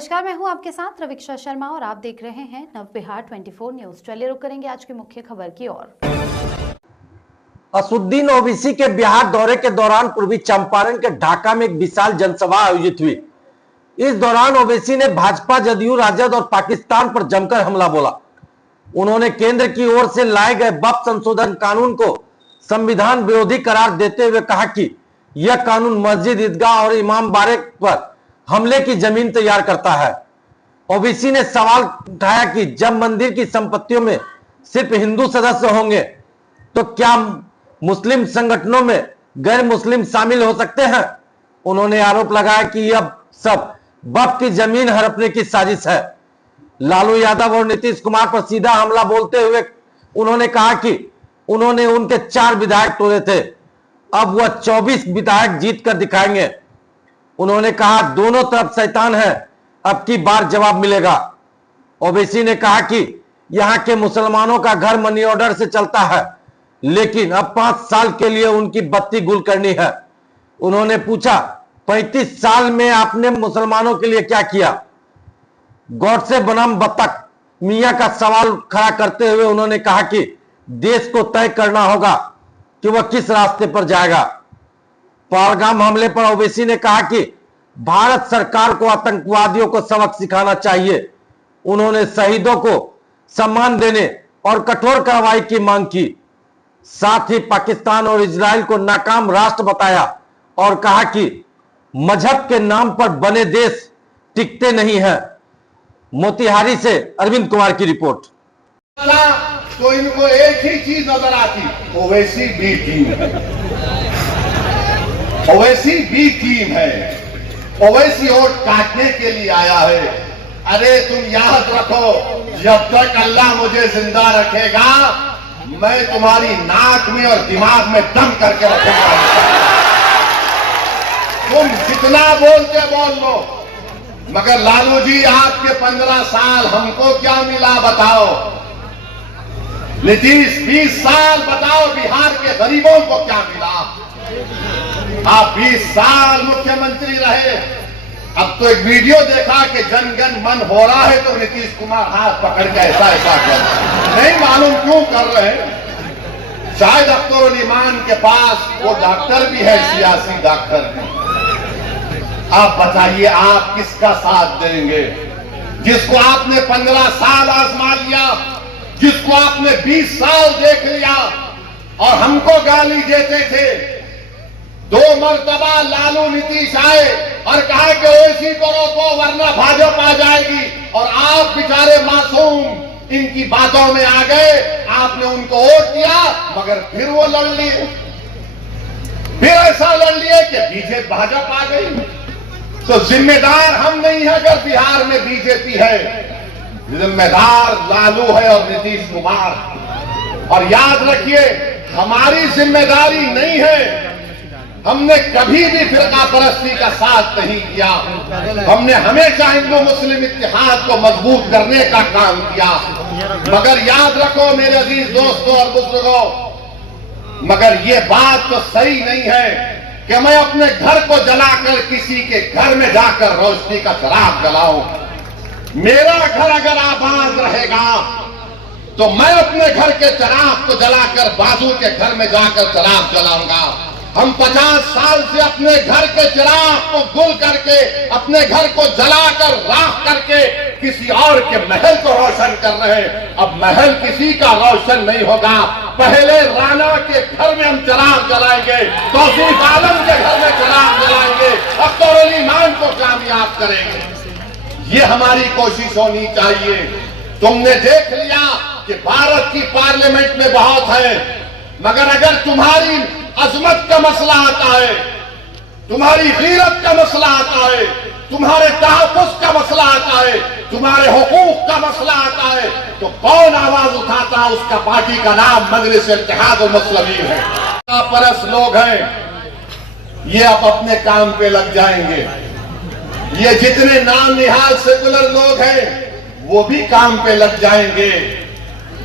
नमस्कार, मैं हूं आपके साथ रविक्षा शर्मा और आप देख रहे हैं नव बिहार 24 न्यूज। चलिए रुक करेंगे आज की मुख्य खबर की ओर। असुद्दीन ओवैसी के बिहार दौरे के दौरान पूर्वी चंपारण के ढाका में एक विशाल जनसभा आयोजित हुई। इस दौरान ओवैसी ने भाजपा, जदयू, राजद और पाकिस्तान पर जमकर हमला बोला। उन्होंने केंद्र की ओर से लाए गए वक्फ संशोधन कानून को संविधान विरोधी करार देते हुए कहा कि यह कानून मस्जिद, ईदगाह और इमाम बारे पर हमले की जमीन तैयार करता है। ओवैसी ने सवाल उठाया कि जब मंदिर की संपत्तियों में सिर्फ हिंदू सदस्य होंगे तो क्या मुस्लिम संगठनों में गैर मुस्लिम शामिल हो सकते हैं। उन्होंने आरोप लगाया कि यह सब वक्फ की जमीन हड़पने की साजिश है। लालू यादव और नीतीश कुमार पर सीधा हमला बोलते हुए उन्होंने कहा कि उन्होंने उनके 4 विधायक तोड़े थे, अब वह 24 विधायक जीत कर दिखाएंगे। उन्होंने कहा दोनों तरफ शैतान है, अब की बार जवाब मिलेगा। ओवैसी ने कहा कि यहां के मुसलमानों का घर मनी ऑर्डर से चलता है, लेकिन अब 5 साल के लिए उनकी बत्ती गुल करनी है। उन्होंने पूछा 35 साल में आपने मुसलमानों के लिए क्या किया। गॉडसे बनाम बत्तख मियां का सवाल खड़ा करते हुए उन्होंने कहा कि देश को तय करना होगा कि वह किस रास्ते पर जाएगा। पहलगाम हमले पर ओवैसी ने कहा कि भारत सरकार को आतंकवादियों को सबक सिखाना चाहिए। उन्होंने शहीदों को सम्मान देने और कठोर कार्रवाई की मांग की। साथ ही पाकिस्तान और इजराइल को नाकाम राष्ट्र बताया और कहा कि मजहब के नाम पर बने देश टिकते नहीं हैं। मोतिहारी से अरविंद कुमार की रिपोर्ट। तो इनको एक ही चीज नजर आती, ओवैसी बी टीम है, ओवैसी बी टीम है। ओवैसी वोट काटने के लिए आया है। अरे तुम याद रखो, जब तक अल्लाह मुझे जिंदा रखेगा मैं तुम्हारी नाक में और दिमाग में दम करके रखूंगा। तुम जितना बोलते बोल लो, मगर लालू जी आपके 15 साल हमको क्या मिला बताओ। नीतीश 20 साल बताओ बिहार के गरीबों को क्या मिला। आप 20 साल मुख्यमंत्री रहे। अब तो एक वीडियो देखा कि जन गण मन हो रहा है तो नीतीश कुमार हाथ पकड़ के ऐसा ऐसा कर, नहीं मालूम क्यों कर रहे हैं। शायद अख्तरुल ईमान के पास वो डॉक्टर भी है, सियासी डॉक्टर भी। आप बताइए आप किसका साथ देंगे, जिसको आपने 15 साल आजमा लिया, जिसको आपने 20 साल देख लिया और हमको गाली देते थे। 2 मरतबा लालू नीतीश आए और कहा कि ओवैसी को रोको वरना भाजपा आ जाएगी, और आप बेचारे मासूम इनकी बातों में आ गए। आपने उनको वोट दिया मगर फिर वो लड़ लिए, फिर ऐसा लड़ लिए कि बीजेपी भाजपा आ गई। तो जिम्मेदार हम नहीं है अगर बिहार में बीजेपी है, जिम्मेदार लालू है और नीतीश कुमार। और याद रखिए हमारी जिम्मेदारी नहीं है, हमने कभी भी फिरका परस्ती का साथ नहीं किया। हमने हमेशा हिंदू मुस्लिम इत्तेहाद को मजबूत करने का काम किया। मगर याद रखो मेरे अजीज दोस्तों और बुजुर्गों, मगर ये बात तो सही नहीं है कि मैं अपने घर को जलाकर किसी के घर में जाकर रोशनी का चिराग जलाऊं। मेरा घर अगर आबाद रहेगा तो मैं अपने घर के चिराग को जलाकर बाजू के घर में जाकर चिराग जलाऊंगा। हम 50 साल से अपने घर के चिराग को गुल करके, अपने घर को जलाकर राख करके किसी और के महल को रोशन कर रहे हैं। अब महल किसी का रोशन नहीं होगा। पहले राणा के घर में हम चिराग जलाएंगे, तौसीफ आलम के घर में चिराग जलाएंगे, अख्तरुल ईमान को कामयाब करेंगे। ये हमारी कोशिश होनी चाहिए। तुमने देख लिया कि भारत की पार्लियामेंट में बहुत है, मगर अगर तुम्हारी अजमत का मसला आता है, तुम्हारी गीरत का मसला आता है, तुम्हारे तहफ़्फ़ुज़ का मसला आता है, तुम्हारे हुकूक का मसला आता है, तो कौन आवाज उठाता है? उसका पार्टी का नाम मजलिस इत्तेहादुल मुस्लिमीन है। परस लोग हैं, ये अब अपने काम पे लग जाएंगे। ये जितने नाम निहाल सेकुलर लोग हैं वो भी काम पे लग जाएंगे।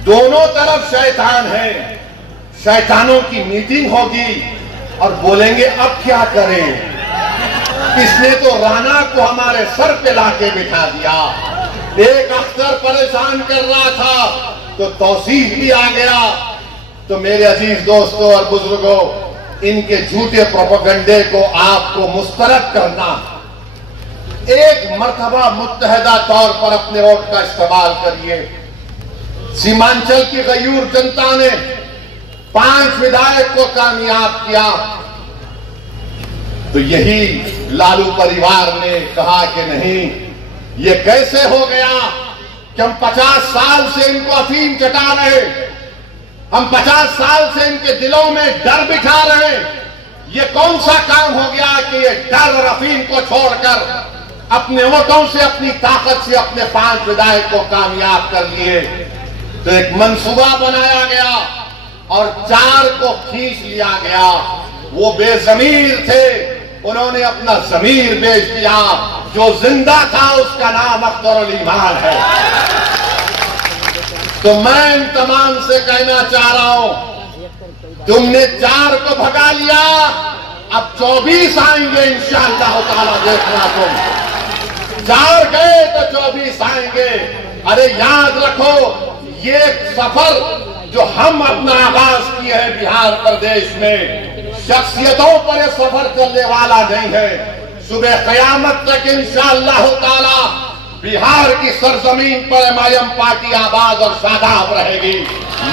दोनों तरफ शैतान है। शैतानों की मीटिंग होगी और बोलेंगे अब क्या करें। किसने तो राणा को हमारे सर पे लाके बिठा दिया। एक अफसर परेशान कर रहा था तो तौसीफ भी आ गया। तो मेरे अजीज दोस्तों और बुजुर्गों, इनके झूठे प्रोपेगेंडे को आपको मुस्तरद करना, एक मर्तबा मुत्तहदा तौर पर अपने वोट का इस्तेमाल करिए। सीमांचल की गयूर जनता ने 5 विधायक को कामयाब किया, तो यही लालू परिवार ने कहा कि नहीं, ये कैसे हो गया कि हम 50 साल से इनको अफीम चटा रहे, हम 50 साल से इनके दिलों में डर बिठा रहे। ये कौन सा काम हो गया कि ये डर और अफीम को छोड़कर अपने वोटों से, अपनी ताकत से अपने 5 विधायक को कामयाब कर लिए। तो एक मंसूबा बनाया गया और 4 को खींच लिया गया। वो बेजमीर थे, उन्होंने अपना जमीर बेच दिया। जो जिंदा था उसका नाम अख्तरुल ईमान है। तो मैं इन तमाम से कहना चाह रहा हूं, तुमने 4 को भगा लिया, अब 24 आएंगे इंशाअल्लाह ताला, देखना तुम। 4 गए तो 24 आएंगे। अरे याद रखो, ये सफर जो हम अपना आगाज किए हैं बिहार प्रदेश में, शख्सियतों पर यह सफर चलने वाला नहीं है। सुबह कयामत तक इंशाअल्लाह ताला बिहार की सरजमीन पर एमआईएम पार्टी आबाद और शादाब रहेगी।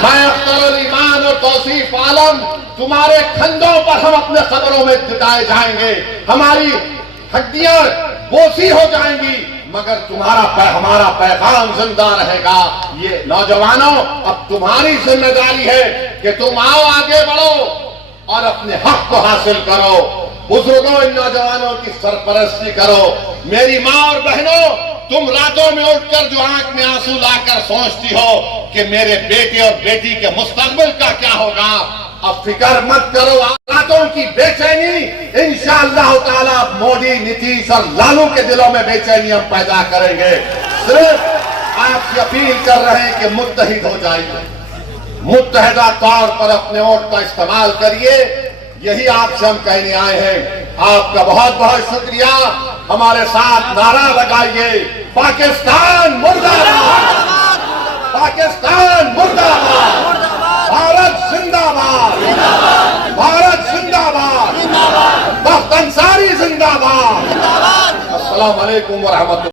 मैं अख्तरुल ईमान और तौसीफ आलम, तुम्हारे खंडों पर हम अपने कब्रों में जुटाए जाएंगे, हमारी हड्डियां बोसी हो जाएंगी, मगर हमारा पैगाम जिंदा रहेगा। ये नौजवानों, अब तुम्हारी जिम्मेदारी है कि तुम आओ, आगे बढ़ो और अपने हक को हासिल करो। बुजुर्गों, इन नौजवानों की सरपरस्ती करो। मेरी माँ और बहनों, तुम रातों में उठकर जो आंख में आंसू लाकर सोचती हो कि मेरे बेटे और बेटी के मुस्तकबिल का क्या होगा, अब फिक्र मत करो। रातों की बेचैनी इंशाअल्लाह ताला मोदी, नीतीश और लालू के दिलों में बेचैनी हम पैदा करेंगे। सिर्फ आपसे अपील कर रहे हैं कि मुत्तहिद हो जाइए, मुत्तहिदा तौर पर अपने वोट का इस्तेमाल करिए। यही आपसे हम कहने आए हैं। आपका बहुत बहुत शुक्रिया। हमारे साथ नारा लगाइए, पाकिस्तान मुर्दाबाद, पाकिस्तान मुर्दाबाद, भारत जिंदाबाद, भारत जिंदाबाद, तख्त अंसारी जिंदाबाद। अस्सलाम वालेकुम व रहमतुल्लाह।